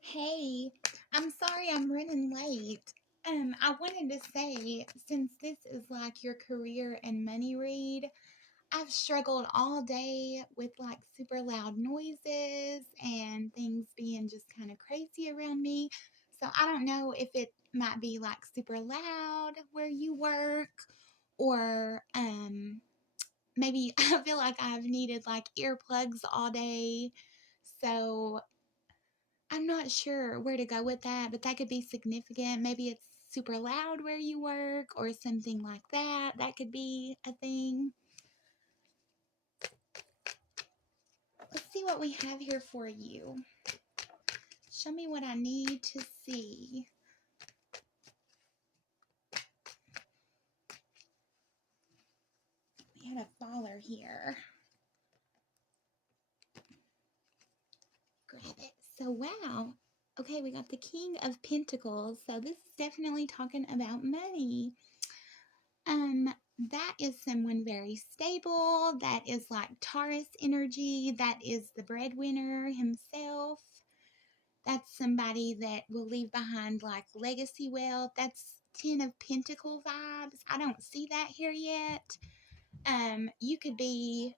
Hey, I'm sorry I'm running late. I wanted to say, since this is like your career and money read, I've struggled all day with like super loud noises and things being just kind of crazy around me. So I don't know if it might be like super loud where you work or maybe I feel like I've needed like earplugs all day. So I'm not sure where to go with that, but that could be significant. Maybe it's super loud where you work or something like that. That could be a thing. Let's see what we have here for you. Show me what I need to see. We had a faller here. Grab it. So, wow. Okay, we got the King of Pentacles. So, this is definitely talking about money. That is someone very stable. That is like Taurus energy. That is the breadwinner himself. That's somebody that will leave behind like legacy wealth. That's Ten of Pentacle vibes. I don't see that here yet. You could be,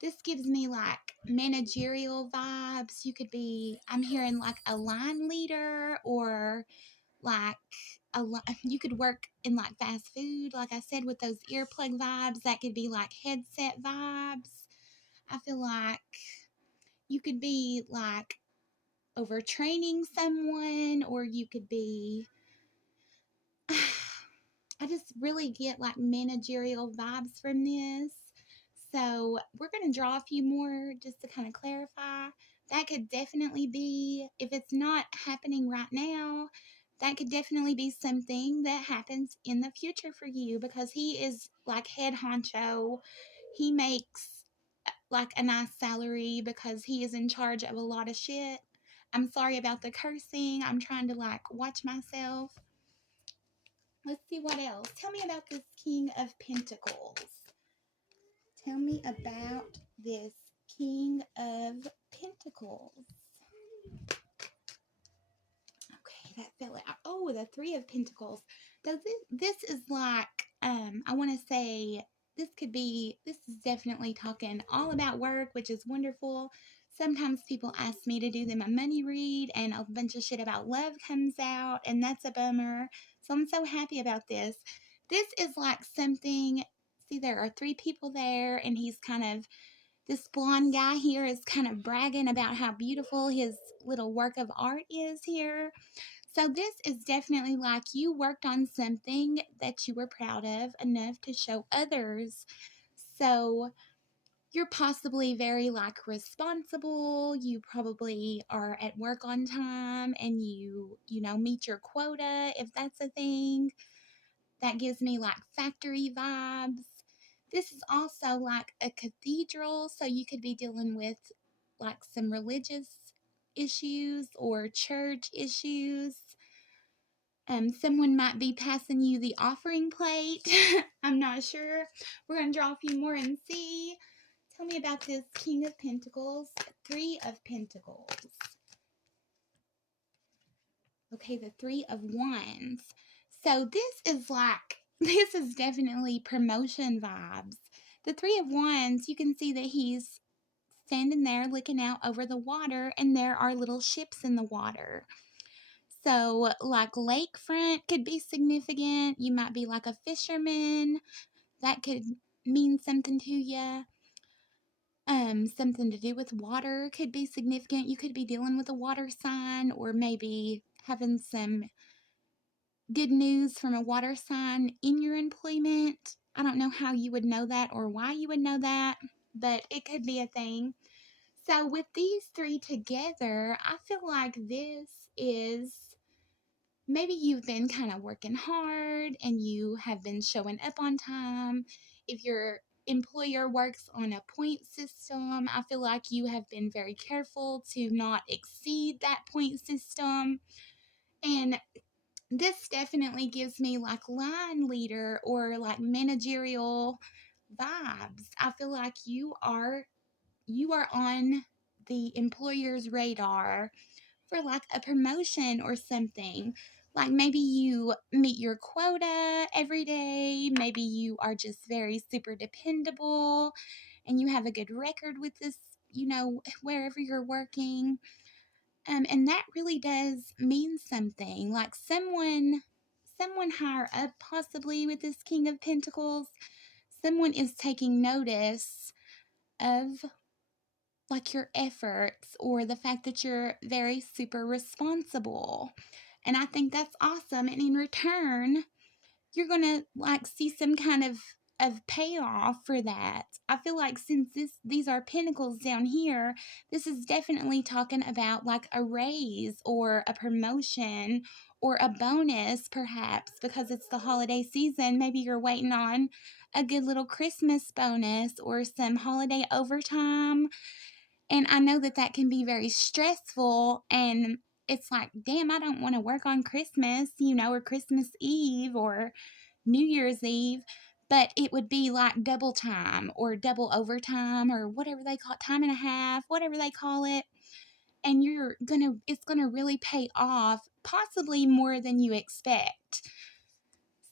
this gives me like managerial vibes. You could be, I'm hearing like a line leader or like you could work in like fast food, like I said, with those earplug vibes. That could be like headset vibes. I feel like you could be like overtraining someone, or you could be I just really get like managerial vibes from this. So we're going to draw a few more just to kind of clarify. That could definitely be, if it's not happening right now, that could definitely be something that happens in the future for you, because he is like head honcho. He makes like a nice salary because he is in charge of a lot of shit. I'm sorry about the cursing. I'm trying to like watch myself. Let's see what else. Tell me about this King of Pentacles. Tell me about this King of Pentacles. Okay, that fell out. Oh, the Three of Pentacles. So this is like, I want to say this is definitely talking all about work, which is wonderful. Sometimes people ask me to do them a money read and a bunch of shit about love comes out, and that's a bummer. So I'm so happy about this. This is like something, see, there are three people there, and he's kind of, this blonde guy here is kind of bragging about how beautiful his little work of art is here. So this is definitely like you worked on something that you were proud of enough to show others. So you're possibly very like responsible. You probably are at work on time and you meet your quota, if that's a thing. That gives me like factory vibes. This is also like a cathedral, so you could be dealing with like some religious issues or church issues. Someone might be passing you the offering plate. I'm not sure. We're going to draw a few more and see. Tell me about this King of Pentacles, Three of Pentacles. Okay, the Three of Wands. So this is definitely promotion vibes. The Three of Wands, you can see that he's standing there looking out over the water, and there are little ships in the water. So, like lakefront could be significant. You might be like a fisherman. That could mean something to you. Something to do with water could be significant. You could be dealing with a water sign, or maybe having some good news from a water sign in your employment. I don't know how you would know that or why you would know that, but it could be a thing. So, with these three together, I feel like this is, maybe you've been kind of working hard and you have been showing up on time. If your employer works on a point system, I feel like you have been very careful to not exceed that point system. And this definitely gives me like line leader or like managerial vibes. I feel like you are on the employer's radar for like a promotion or something. Like maybe you meet your quota every day. Maybe you are just very super dependable and you have a good record with this, wherever you're working. And that really does mean something. Like someone higher up, possibly with this King of Pentacles, someone is taking notice of like your efforts or the fact that you're very super responsible. And I think that's awesome. And in return, you're gonna like see some kind of payoff for that. I feel like since these are pentacles down here, this is definitely talking about like a raise or a promotion or a bonus, perhaps because it's the holiday season. Maybe you're waiting on a good little Christmas bonus or some holiday overtime. And I know that that can be very stressful, and it's like, damn, I don't want to work on Christmas, or Christmas Eve or New Year's Eve, but it would be like double time or double overtime or whatever they call it, time and a half, whatever they call it. And it's gonna really pay off, possibly more than you expect.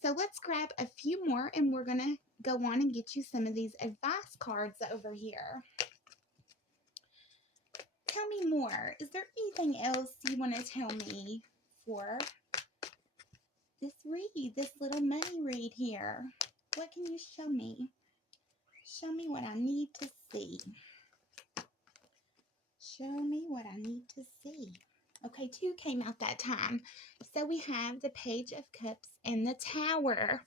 So let's grab a few more and we're gonna go on and get you some of these advice cards over here. Tell me more. Is there anything else you want to tell me for this read, this little money read here? What can you show me? Show me what I need to see. Show me what I need to see. Okay, 2 came out that time. So we have the Page of Cups and the Tower.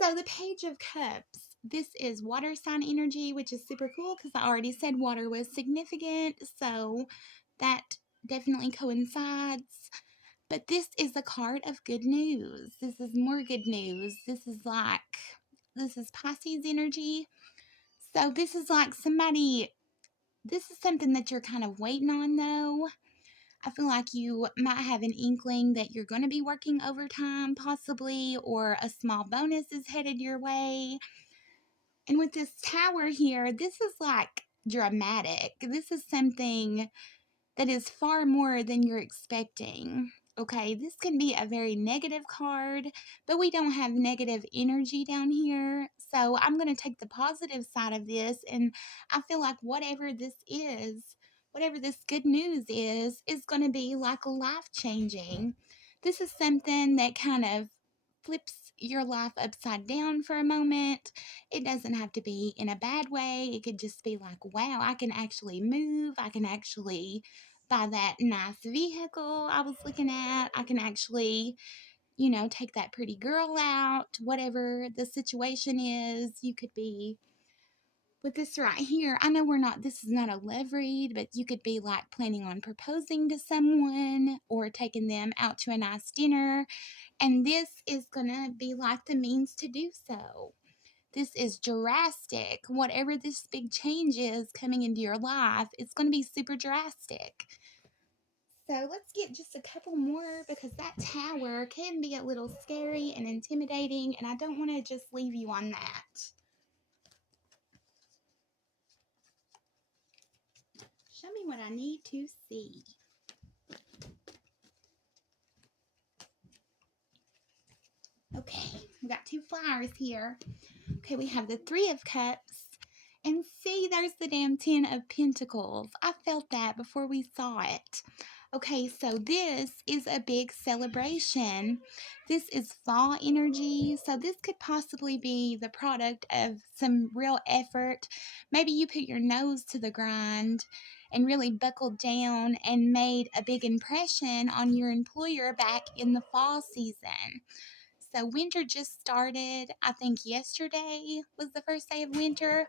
So the Page of Cups, this is water sign energy, which is super cool because I already said water was significant. So that definitely coincides. But this is a card of good news. This is more good news. This is Pisces energy. So this is like this is something that you're kind of waiting on though. I feel like you might have an inkling that you're going to be working overtime possibly, or a small bonus is headed your way. And with this Tower here, this is like dramatic. This is something that is far more than you're expecting. Okay, this can be a very negative card, but we don't have negative energy down here. So I'm going to take the positive side of this, and I feel like whatever this good news is going to be like life changing. This is something that kind of flips your life upside down for a moment. It doesn't have to be in a bad way. It could just be like, wow, I can actually move. I can actually buy that nice vehicle I was looking at. I can actually, take that pretty girl out, whatever the situation is. You could be with this right here. I know this is not a love read, but you could be like planning on proposing to someone or taking them out to a nice dinner. And this is going to be like the means to do so. This is drastic. Whatever this big change is coming into your life, it's going to be super drastic. So let's get just a couple more because that Tower can be a little scary and intimidating, and I don't want to just leave you on that. Show me what I need to see. Okay, we got 2 flowers here. Okay, we have the 3 of Cups. And see, there's the damn 10 of Pentacles. I felt that before we saw it. Okay, so this is a big celebration. This is fall energy. So this could possibly be the product of some real effort. Maybe you put your nose to the grind and really buckled down and made a big impression on your employer back in the fall season. So winter just started. I think yesterday was the first day of winter.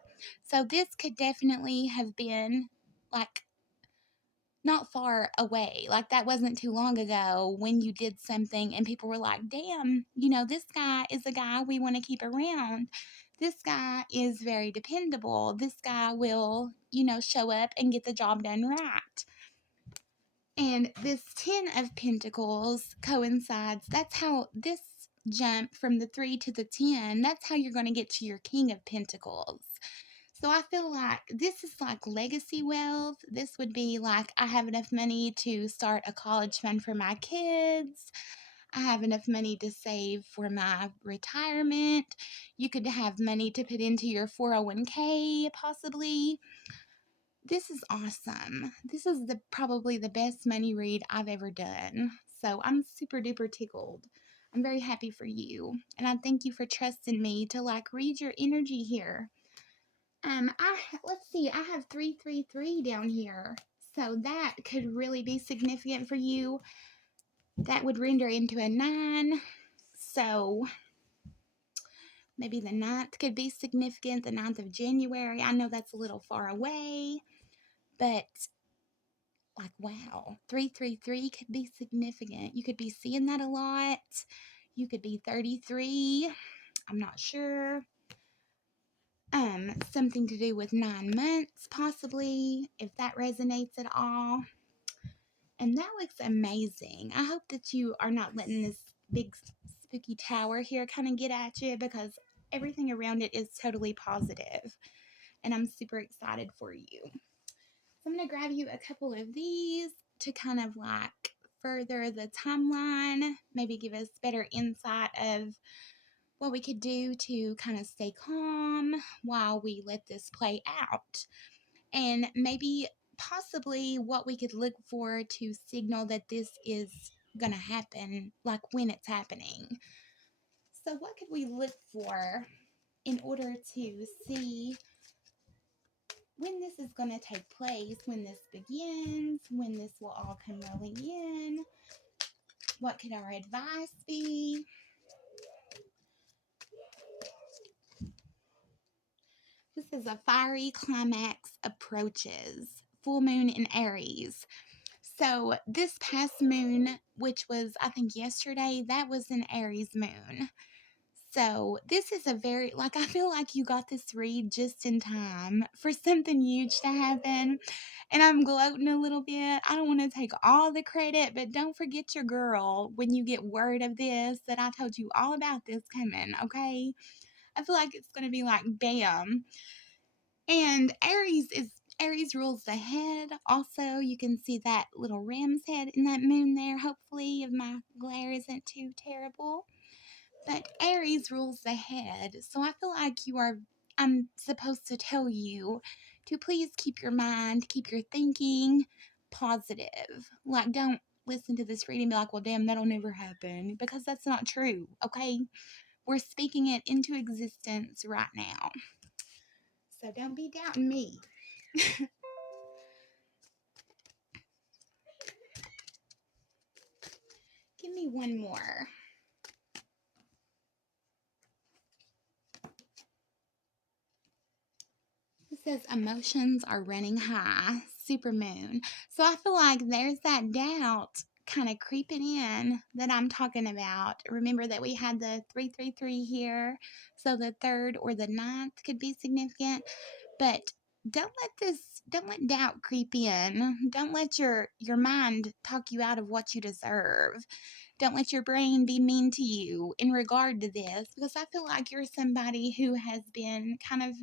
So this could definitely have been like not far away. Like that wasn't too long ago when you did something and people were like, damn, this guy is a guy we want to keep around. This guy is very dependable. This guy will, show up and get the job done right. And this 10 of Pentacles coincides. That's how this jump from the 3 to the 10, that's how you're going to get to your King of Pentacles. So I feel like this is like legacy wealth. This would be like I have enough money to start a college fund for my kids. I have enough money to save for my retirement. You could have money to put into your 401k possibly. This is awesome. This is the probably the best money read I've ever done. So I'm super duper tickled. I'm very happy for you. And I thank you for trusting me to like read your energy here. Let's see, I have 333 down here. So that could really be significant for you. That would render into a 9. So maybe the 9th could be significant, the 9th of January. I know that's a little far away, but like, wow, 333 could be significant. You could be seeing that a lot. You could be 33. I'm not sure. Something to do with 9 months, possibly, if that resonates at all. And that looks amazing. I hope that you are not letting this big spooky tower here kind of get at you, because everything around it is totally positive. And I'm super excited for you. So I'm going to grab you a couple of these to kind of like further the timeline, maybe give us better insight of what we could do to kind of stay calm while we let this play out. And maybe possibly what we could look for to signal that this is going to happen, like when it's happening. So what could we look for in order to see when this is going to take place, when this begins, when this will all come rolling in? What could our advice be? This is a fiery climax approaches. Full moon in Aries. So this past moon, which was I think yesterday, that was an Aries moon. So this is a very, like, I feel like you got this read just in time for something huge to happen. And I'm gloating a little bit. I don't want to take all the credit, but don't forget your girl when you get word of this, that I told you all about this coming, okay? I feel like it's going to be like bam. And Aries rules the head. Also, you can see that little ram's head in that moon there, hopefully, if my glare isn't too terrible. But Aries rules the head. So I feel like I'm supposed to tell you to please keep your mind, keep your thinking positive. Like, don't listen to this reading and be like, well, damn, that'll never happen. Because that's not true, okay? We're speaking it into existence right now. So don't be doubting me. Give me one more. It says emotions are running high, supermoon. So I feel like there's that doubt kind of creeping in that I'm talking about. Remember that we had the 333 here, so the 3rd or the 9th could be significant. But don't let doubt creep in. Don't let your mind talk you out of what you deserve. Don't let your brain be mean to you in regard to this, because I feel like you're somebody who has been kind of,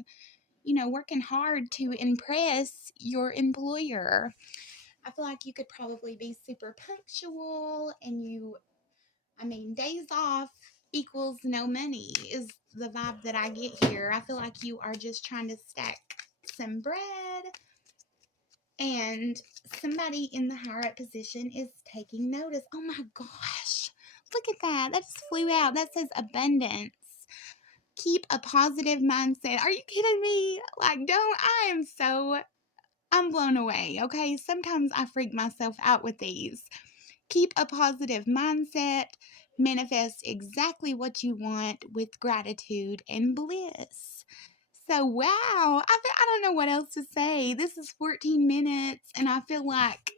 working hard to impress your employer. I feel like you could probably be super punctual, and days off equals no money is the vibe that I get here. I feel like you are just trying to stack some bread, and somebody in the higher up position is taking notice. Oh my gosh, look at that. That just flew out. That says abundance. Keep a positive mindset. Are you kidding me? I'm blown away, okay? Sometimes I freak myself out with these. Keep a positive mindset. Manifest exactly what you want with gratitude and bliss. So, wow, I don't know what else to say. This is 14 minutes, and I feel like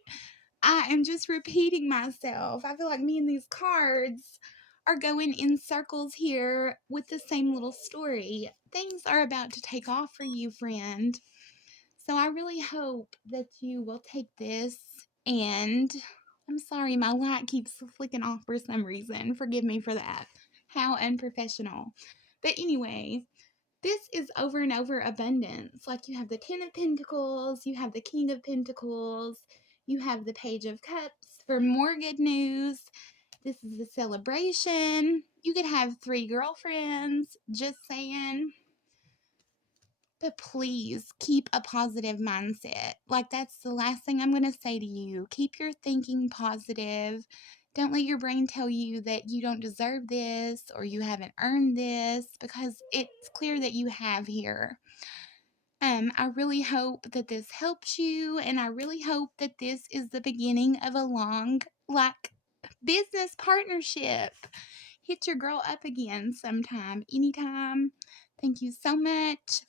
I am just repeating myself. I feel like me and these cards are going in circles here with the same little story. Things are about to take off for you, friend. So I really hope that you will take this, and I'm sorry, my light keeps flicking off for some reason. Forgive me for that. How unprofessional. But anyway, This is over and over abundance. Like you have the Ten of Pentacles, you have the King of Pentacles, you have the Page of Cups for more good news. This is a celebration. You could have 3 girlfriends, just saying. But please keep a positive mindset. Like, that's the last thing I'm going to say to you. Keep your thinking positive. Don't let your brain tell you that you don't deserve this or you haven't earned this, because it's clear that you have here. I really hope that this helps you, and I really hope that this is the beginning of a long, business partnership. Hit your girl up again sometime, anytime. Thank you so much